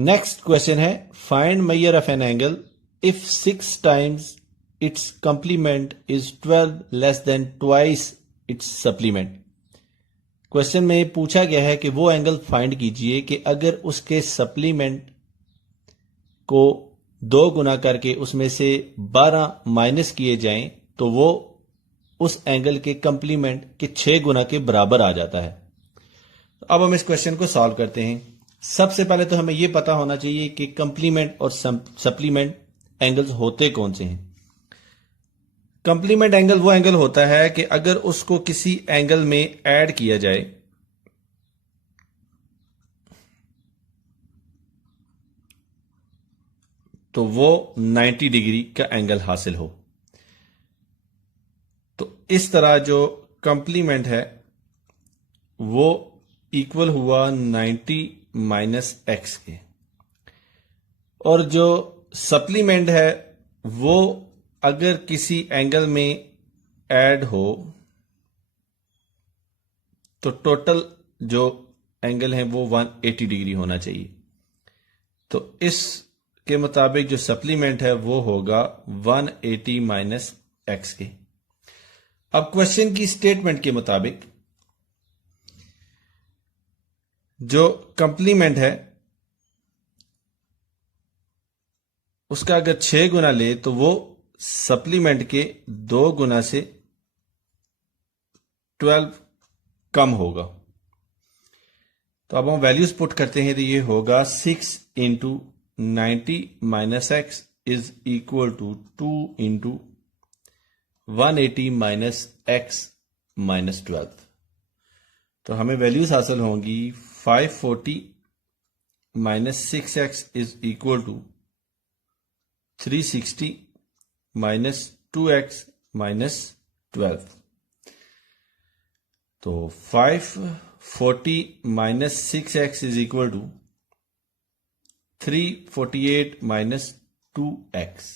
Next question है find measure of an angle if 6 times it's complement is 12 less than twice its supplement. Question में पूछा गया है कि वो एंगल फाइंड कीजिए कि अगर उसके सप्लीमेंट को 2 गुना करके उसमें से 12 माइनस किए जाएं तो वो उस एंगल के कंप्लीमेंट के 6 गुना के बराबर आ जाता है। अब हम इस क्वेश्चन को सॉल्व करते हैं। सबसे पहले तो हमें यह पता होना चाहिए कि कंप्लीमेंट और सप्लीमेंट एंगल्स होते कौन से हैं। कंप्लीमेंट एंगल वो एंगल होता है कि अगर उसको किसी एंगल में ऐड किया जाए तो वो 90 डिग्री का एंगल हासिल हो। तो इस तरह जो कंप्लीमेंट है वो इक्वल हुआ 90 माइनस एक्स के, और जो सप्लीमेंट है वो अगर किसी एंगल में ऐड हो तो टोटल जो एंगल है वो 180 डिग्री होना चाहिए। तो इस के मुताबिक जो सप्लीमेंट है वो होगा 180 माइनस एक्स के। अब क्वेश्चन की स्टेटमेंट के मुताबिक जो कंप्लीमेंट है उसका अगर 6 गुना ले तो वो सप्लीमेंट के 2 गुना से 12 कम होगा। तो अब हम वैल्यूज पुट करते हैं तो ये होगा 6 into 90 minus x is equal to 2 into 180 minus x minus 12। तो हमें वैल्यूज हासिल होंगी 540 minus 6x is equal to 360 minus 2x minus 12। तो 540 minus 6x is equal to 348 minus 2x।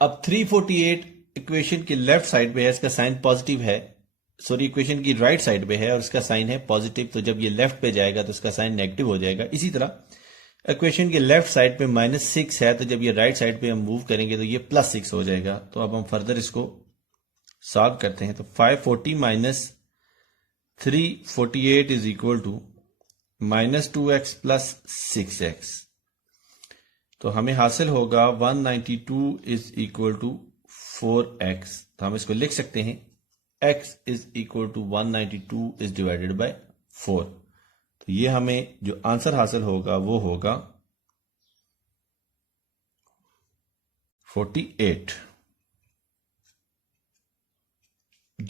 अब 348 इक्वेशन की लेफ्ट साइड पे है, इसका साइन पॉजिटिव है, सॉरी इक्वेशन की राइट साइड पे है और इसका साइन है पॉजिटिव। तो जब ये लेफ्ट पे जाएगा तो इसका साइन नेगेटिव हो जाएगा। इसी तरह इक्वेशन के लेफ्ट साइड पे -6 है, तो जब ये राइट साइड पे हम मूव करेंगे तो ये +6 हो जाएगा। तो अब हम फर्दर इसको सॉल्व करते हैं। तो 540 minus 348 is equal to -2x plus 6x। तो हमें हासिल होगा 192 इज इक्वल टू 4x। तो हम इसको लिख सकते हैं x is equal to 192 is divided by 4। तो ये हमें जो आंसर हासिल होगा वो होगा 48।